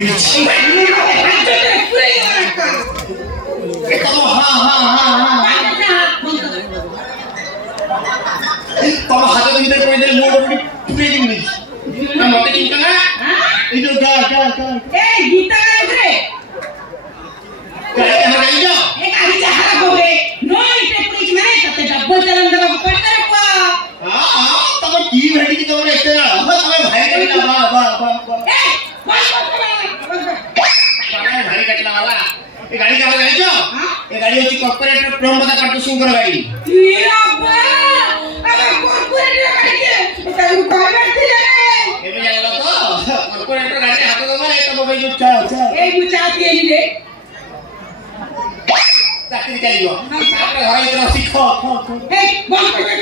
तब हाथ दिन कोई दे मोड़ पूरे दिन नहीं ना मते चिंता ना ए जो गा ए गीता का रे काय हराई जा ए गाड़ी जहारा होवे नो इटे पुलिस में तते डब्बल चलन दबा पड़ते रे पा हां तब की भेटी की तोरे इते ना तब भाई कटला वाह ए काय भारी कटला वाला ए गाड़ी का हराई जा ए गाड़ी होची कॉर्पोरेटर प्रोम बता काटू सुंदर गाड़ी ए अब्बा अबे कॉर्पोरेटर गाड़ी के तारू प्राइवेट थी रे एबे जानला तो कॉर्पोरेटर गाड़ी हाथ दो मारे तब भाई जो चा ए मुचा पिएली रे चाकरी चलियो तापर घर इतना सीखो ए बंद कर दे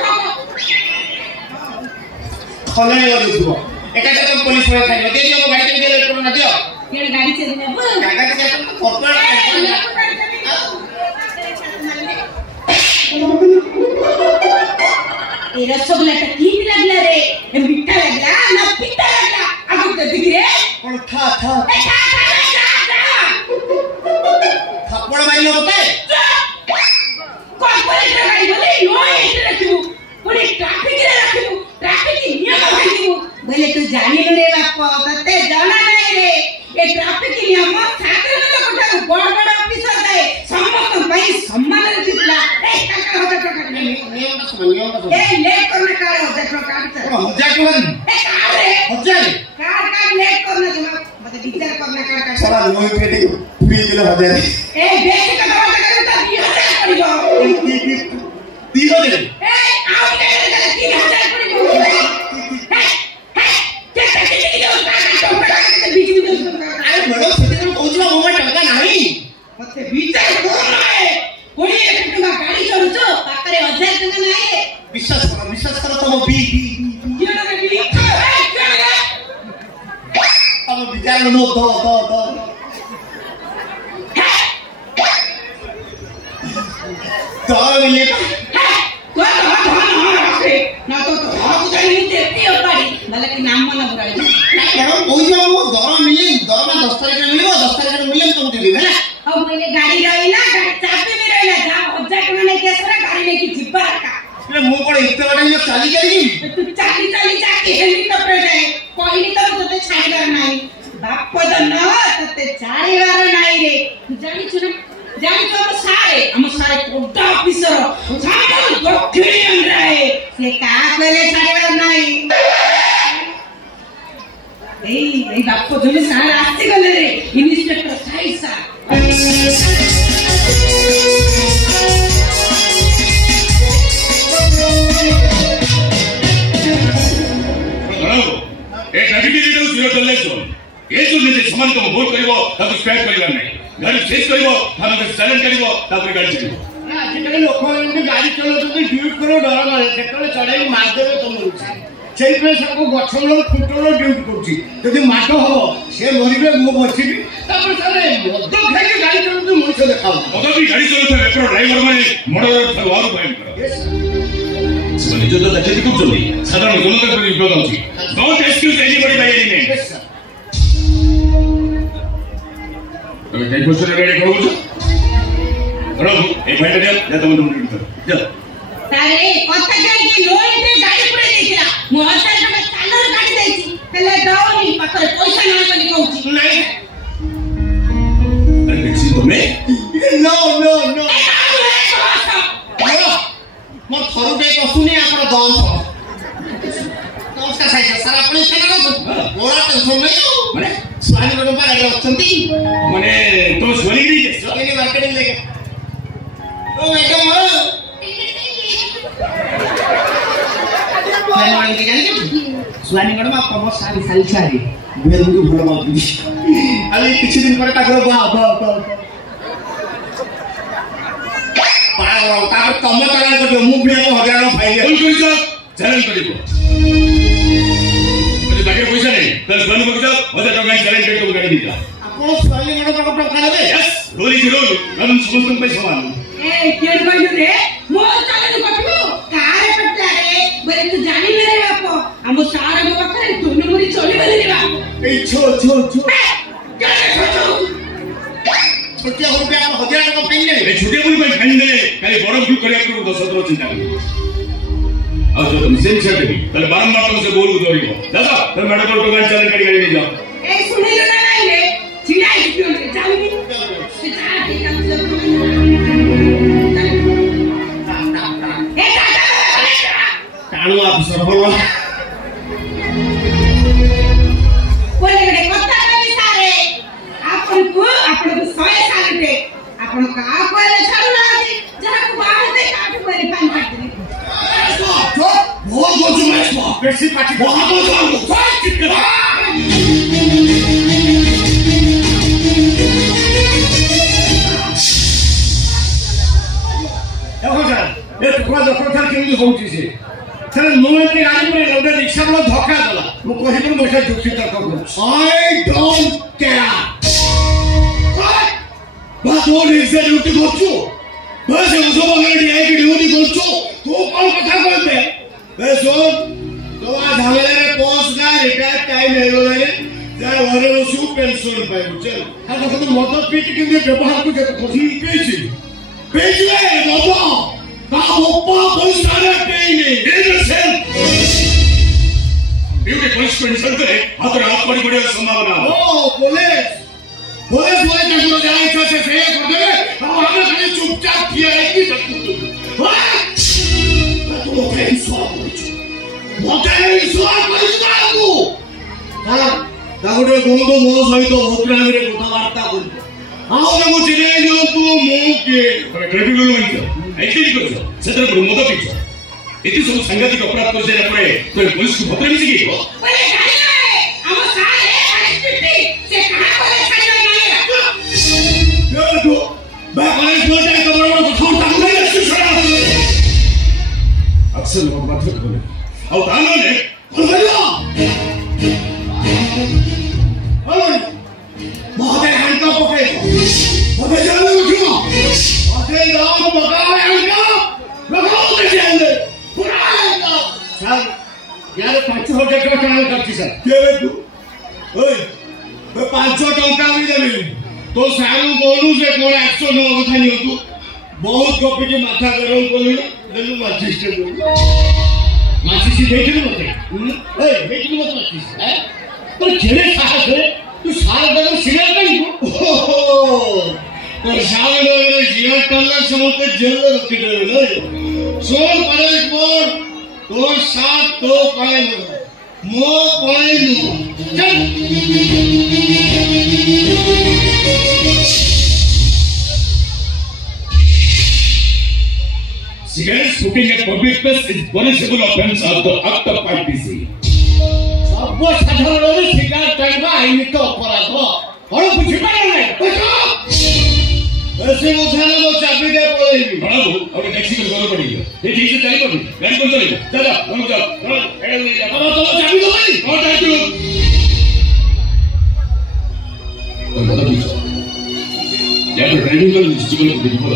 खले ले दियो एका तो पुलिस वाले खाइयो दे दियो गाड़ी के ले ना दियो ये गाड़ी से देना वो गाड़ी से कॉर्पोरेटर ए रसगुल्ला तो ठीक लगला रे ए मीठा लगला ना पिता लगला अब तो दिख रे और था थप्पड़ मारियो मते कॉर्पोरेटर गाड़ी बोले नो एटे रखिबू पुरी ट्रैफिक रे रखिबू ट्रैफिक की नियम रखिबू बोले तू जानि रे बाप तते जाना नहीं रे ए ट्रैफिक की नियम छात्र को कोठा बड़ बड़ ऑफिसर जाए समस्त भाई सम्मान रखिबला ए काका होता नियम तो समझ ए लेट करना का होता काट हजार क्यों ए कार रे हजार कार लेट करना जो मतलब डिक्लेयर करना का सारा लोही पेटी पूरी दिला हजार ए देख का बात करे तो 3000 पड़ जाओ 3000 ए आओ के 3000 पड़ जाओ अरे मैडम सेते पहुंचला मोबाइल टका नहीं मते विचार कोना है कोई एक टका गाड़ी चलुचो पाकरे 1000 टका नहीं विश्वास करो तुम बी ये ना बी अब विचार नो दो मिले ना तो हां जाई देती हो पाड़ी भले कि नाम मना बुराई नहीं मैडम कोई जो वो दर मिले दर में 10 तारीख में मिलो 10 तारीख में मिले तुम देबे हैला अब मैंने गाड़ी रही ना गाड़ी चाबी में रहिला जा 1000 टका नहीं केस रे गाड़ी लेके जिब्बा का अरे मु कोन इत्ते बड़ा ये चाली तू चाली जाके हेलीकॉप्टर जाए कोई तो तते छाड़ीबार नाही बाप तो न तते छाड़ीबार नाही रे जानी छुना जानी तो हम सारे कोटा ऑफिसर सारे दक्षिणी अंदराए से का पहले छाड़ीबार नाही ए बाप को जोने सारा आस्ते गले रे इंस्पेक्टर साइसा ए ट्रैफिक लीडर जीरो चले जोन ये जो ने समान को वोट करिवो ताको स्क्रैच करिवा नहीं गाड़ी चेस करिवो ताको साइलेंट करिवो तापर गाड़ी चलिवो आजिकले लोक ने गाड़ी चलो तो ड्यूट करो डर मारे केतले चढ़ाई मार देबे तुम सेई पे सबको गछलो फुटलो ड्यूट करछि यदि माड हो से मरिबे मो बचिबी तापर सारे मद खाके गाड़ी चलो तो मनुष्य देखाओ मद भी गाड़ी चलो तो एप्रो ड्राइवर माने मर्डर और भयं करो ସେମାନେ ନିଜ ତ ଦେଖେଇ କରୁଛନ୍ତି ସାଧାରଣ ଜନତା ଉପରେ ବିପଦ ଅଛି don't excuse anybody by any name ତମେ କାଇ କ୍ୱେଶ୍ଚନ ଗାଡ଼ି କରୁଛ ରହ ଏ ଭାଇଟା ଦେ ଯା ତମ ମୁଣ୍ଡ ଭିତର ଯା ତାରେ କଥା ଗାଡ଼ି नो ଏତେ ଗାଡ଼ି ପୁରେ ଦେଇଥିଲା ମୁଁ 1000 ଟଙ୍କା ଚାଲର ଗାଡ଼ି ଦେଇଛି ହେଲେ ଦଉନି ପାଖରେ ପଇସା ନାହିଁ ବୋଲି କହୁଛି ନାହିଁ अरे देखी तुमने नो मोर थरुटे कसुनी आकर 10 नमस्कार साईं सर आपण छाना मोरा टेंशन नहीं माने स्वानी मैडम पर गाड़ी रखछंती माने तुम स्वानी गिरी जेस एने मार्केटिंग लेके ओ मैडम स्वानी मैडम के जानी स्वानी मैडम आप कम सारी बेर मुझे भलो बात दी अरे कुछ दिन पर ताकर बा पागल तापर तमे चलन करियो मु भी को हजार फाइल फुल करिस चलन करियो मुझे बाकी पैसा नहीं बस बन बगजा 1000 टका चलन करियो तो गाड़ी दीजा आपण स्वाली मेरा टका देबे यस रोली जीरो हम समस्त पैसा मान ए केन कहलु रे मो चलन कटियो कारे पटला रे बोले तू जानी मेरे बाप हम सारा मो पाखरे तू मोरी चली बले रे बाप ए छो ए छोटे पुरी पे फाइन देले खाली बड़ भूल करिया को 10 थर चिंता कर आ जो तुम सेम छाटे भी तले बारंबार तुम से बोल उधरिबो दादा तुम मेडिकल को गाड़ी चलन गाड़ी ले जाओ ए सुनिलो ना नहीं ले चिड़ाई क्यों जाऊंगी से जा के काम से ए दादा टाणु आप सरबला बोले बड़े कथा नहीं सारे आपन को 100 साल रे आपन का कोले छाड़ू ना जहां को बाहर से काट मारी पान काट दे बहुत बहुत मैच बेसी पार्टी बहुत बहुत फाइट करा देखो सर ये टुकड़ा दखल थार केमि होउची से सर मोहन गाड़ी पर लौटे रिक्शा वाला धक्का देला मु कहि पर मोटा जुक्ति तर्क कर आई डोंट केयर बात वो रिक्शा ड्यूटी करछु बस उस बगल डीआई की ड्यूटी करछु तू कौन कथा कहबे ए सुन तो आ झमेला रे पोस्ट का रिटायर टाइम हेलो रे जा घरे बसु पेंशन पाइबु चल हा तो मत पीट के व्यवहार को जत खोजी पेछि पेजवे बाबा का ओप्पा पैसा रे पेइने इनसेंट ड्यूटी पुलिस को इंसल्ट करे हाथ रात पड़ी बड़ी संभावना ओ पुलिस पुलिस वाले को जाए से कर दे हम हमें खाली चुपचाप किया है कि तू मोटे स्वाद तू हां तागुडे गोंदो मो सहित होत्राने रे कथावार्ता कर आओ ने मु चिने जो तू मु के ट्रैफिक रूल में एक्चुअली करो सेतर पर मत पीछो इति सब संगति अपराध कर देला परे तो पुलिस को भद्र मिसी की बोले गाड़ी है हम सारे अरेस्टेड से कहां कोले छाड़ो ना ये तो मैं कॉलेज में जाके बरोबर को छोड़ तक नहीं सुसरा अक्सर लोग बात करते हैं और थाना ने बोलो ओए बहुत हैंड का पकड़े बहुत जाने उठो बहुत नाम बगाओ हैंड का लगाओ तो चले पूरा सर यार 500 टका चैनल करती सर के रे तू ओए मैं 500 टका भी देबी तो सारू बोलू से कोन एक्शन न कथा नहीं तू बहुत कॉपी के माथा गरम कोली देलु माचिस से माचिस देखिनु मते ए देखिनु मत माचिस है तो जेले साहस है तू सारा दिन सिगरेट नहीं ओहो तो सारे लोग जीवन टल्ला समझते जेल में रख दे ले सोन परेश बोल तो साथ तो पाए मो पाए चल cigarette smoking at public place is punishable offense of the Act of IPC. सब साधारण लोग सिगारेट टाइम आईनी तो अपराध और कुछ भी नहीं ऐसे मुझाने को चाबी दे पड़ेगी बड़ा दो और टैक्सी को करो पड़ेगी ये ठीक से चली पड़ी गाड़ी कौन चलेगा चला हम जाओ हेड ले जा अब तो चाबी दो भाई और थैंक यू तो बता दीजिए यार ड्राइविंग का डिस्ट्रिक्ट को देखो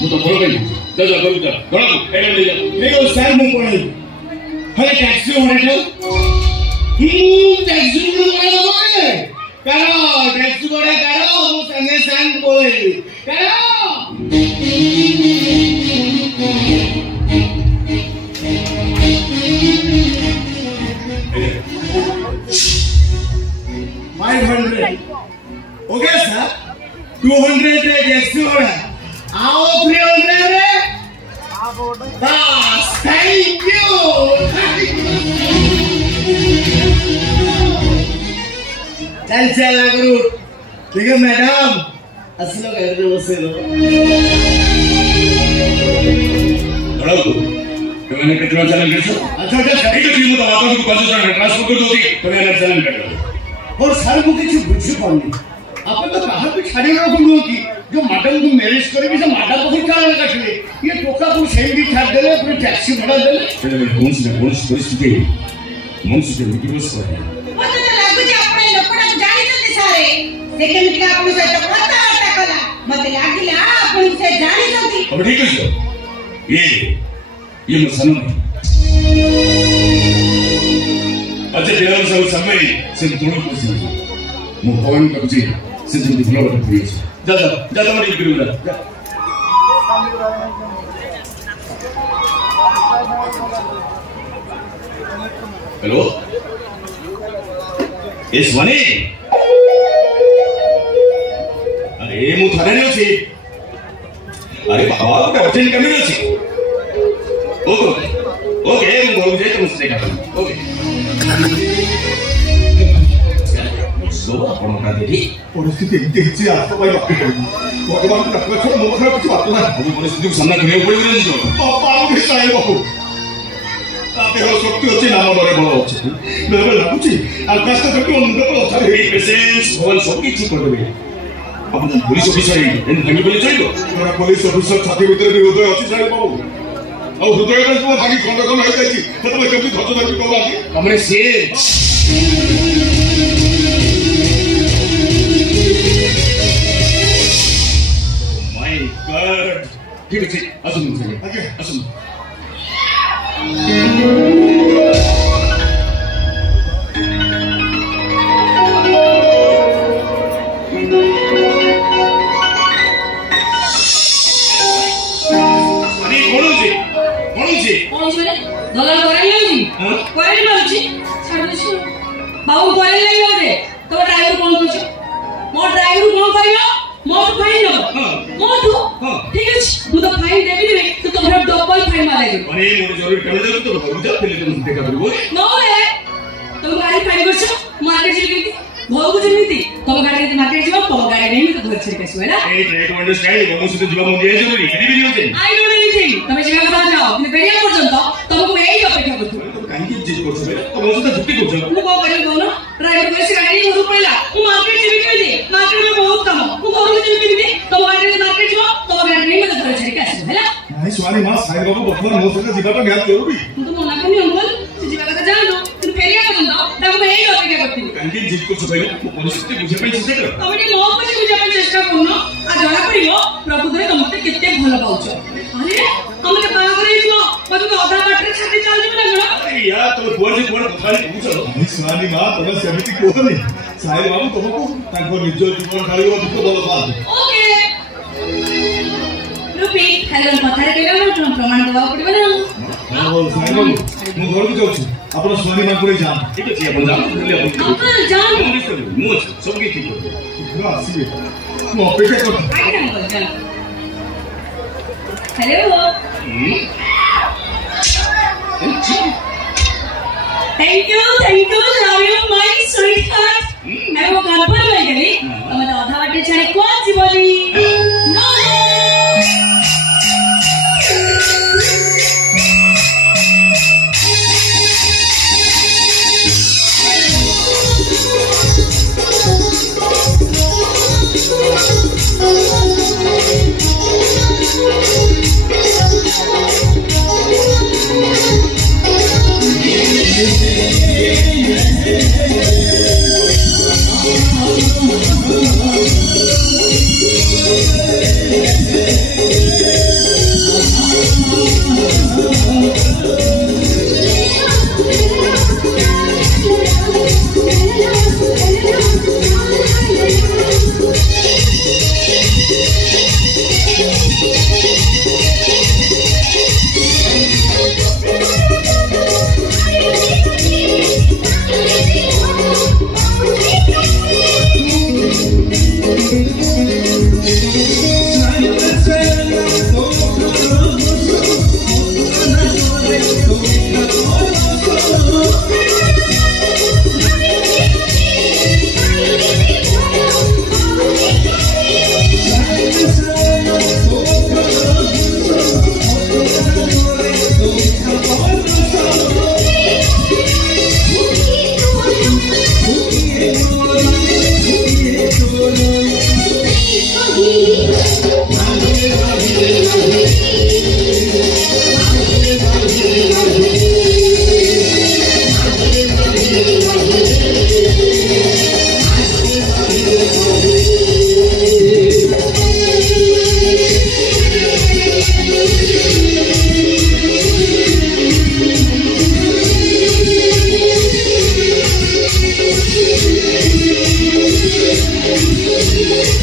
मैं तो बोल रही हूं चल जा बड़ा हेड ले जा मेरे सर मुंह पड़े हरे टैक्सी होने दो टैक्सी को बोले बोले करो टैक्सी बोले करो वो संगे संग बोले करो ओके सर 200 टैक्सी होना आओ 300 रे बस थैंक यू चल चल गुरु ठीक है मैडम असलो घर में बसे लो बड़ा दो तो मैंने कितना चलन कर सो अच्छा ठीक है तुम तो आता हूं पांच ट्रांसफर कर दोगी तो मैंने चलन कर दो और सर को कुछ बुझे पानी आपने तो कहा कि छाड़ी ना को की जो मैडम को मैरिज करेगी से मैडम को क्या लगा छले ये टोका को सेम भी छाड़ देले फिर टैक्सी भाड़ा देले चलो कौन सी परिस्थिति मन से विक्रोस कर मते लागु जे अपने लोकडा जानि जति सारे सेकंड का अपन से तो पता कला मते लागिला अपन से जानि जति अब ठीक है ये मसलन है अच्छा बिहार सब समय से थोड़ा कुछ मु भगवान का कुछ से जल्दी भला बता प्लीज जा मत करो हेलो इस वने अरे मु थाने अछि अरे बाबा को अर्जेंट कमी अछि ओके ओके मु बोल जे तुम से कर ओके सो आपण का देखी परिस्थिति एते हिची आस पाई बाकी भगवान का कसम मो खरा कुछ बात ना हम परिस्थिति को सामना करने पड़े जो बाबा के साई बाबू ताते हो शक्ति अछि नाम डरे बळ अछि बेबे लागुची आकाश का शक्ति मुंड पर अछि हे पेशेंस भगवान सब किछि कर देबे अपन पुलिस ऑफिसर एन भागी बोले चलिबो तोरा पुलिस ऑफिसर छाती भीतर भी हृदय अछि साई बाबू और हृदय का को भागी खंड खंड होई जाछि ततले केमि धज धरि कहला कि हमरे से माय गॉड ठीक है असुन असुन दलाल कराई होई कराई मारुची छाड़ दे बाबू कराई लई होरे तो ड्राइवर कोन कुछ मो ड्राइवर कोन करियो मो तो फाइन नो मो तो ठीक अछि मु तो फाइन देबी देबी तो तोरा डबल फाइन मारे अरे मोर जरूर कर दे तो बुझा फेले तुम देखा करबो नो रे तुम गाड़ी फाइन करछ मार्केट चली भोगु जेमिति तुम गाड़ी मार्केट जीवा तुम गाड़ी नहीं तो घर छे कैसे है ए ट्राई टू अंडरस्टैंड वो मुझे जीवा मुझे जरूरी कभी भी नहीं होते आई डोंट एनीथिंग तुम जीवा कथा जाओ 근데 बेरिया पर्यंत तुमको एई अपेक्षा करथु काहे जिद करछ तो मुझे तो झुकी करछ मु को करियो कोन ड्राइवर को गाड़ी घर पइला मु मार्केट जीवी केदे मार्केट में बहुत काम मु घर जीवी केदे तुम गाड़ी मार्केट जीवा तुम गाड़ी नहीं तो घर छे कैसे हैला नहीं स्वामी मां साई बाबू बखर मो से जीवा तो निहात जरूरी तू तो मना करनी अंकल जीवा कथा जानो तू फेरिया पर्यंत तुमको एई अपेक्षा करथि काहे जिद करछ भाई परिस्थिति बुझे पे चेष्टा कर तमे टी मो पे बुझा पे चेष्टा करनो आ जणा पड़ियो प्रभुद्रे तुमते केते भलो पाउछ अरे हम के बाहा करे जो मते तो आधा बाटरे छाती चल जिबे ना अरे यार तुम फोन से फोन कथा नहीं पूछो नहीं स्वामी मां तुम सेमिति कोहनी साई बाबू तुमको ताको निज जीवन ढालियो दुख भलो बात ओके रुपी हेलो पथारे केला ना तुम प्रमाण देबा पड़िबो ना हां साई बाबू मु घर को जाउछु अपन स्वामी मां को जान ठीक है अपन जाओ अंकल जान मु सब की ठीक है आसीबे मु अपेक्षा कर आई अंकल जान hello thank you love you my sweet heart मैं वो कन्फर्म हो गई हम तो आधा बाटे छाड़े कोन जीवनी नो Oh, Thank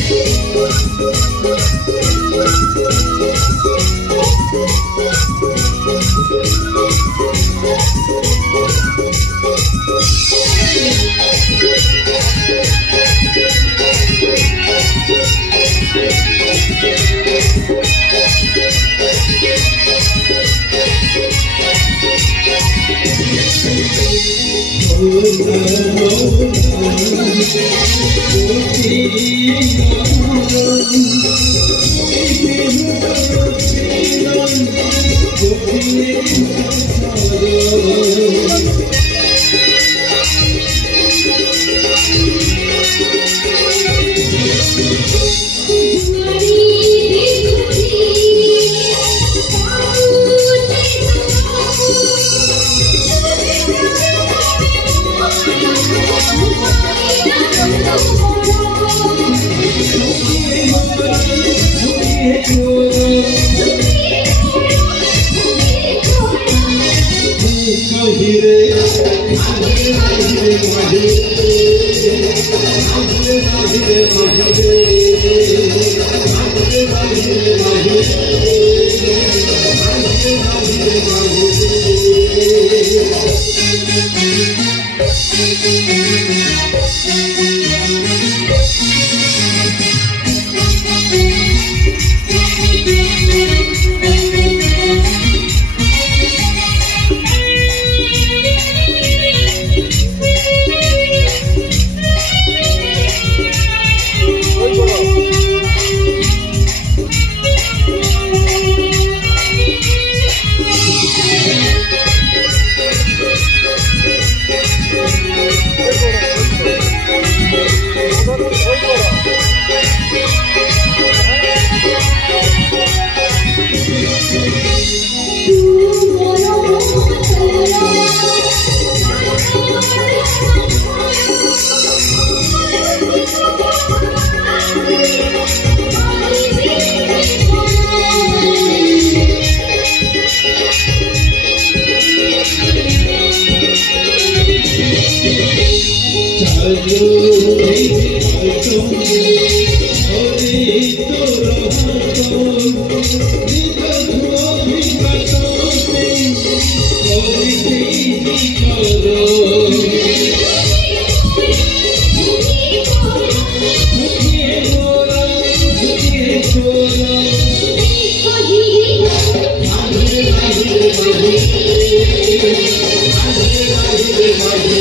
you.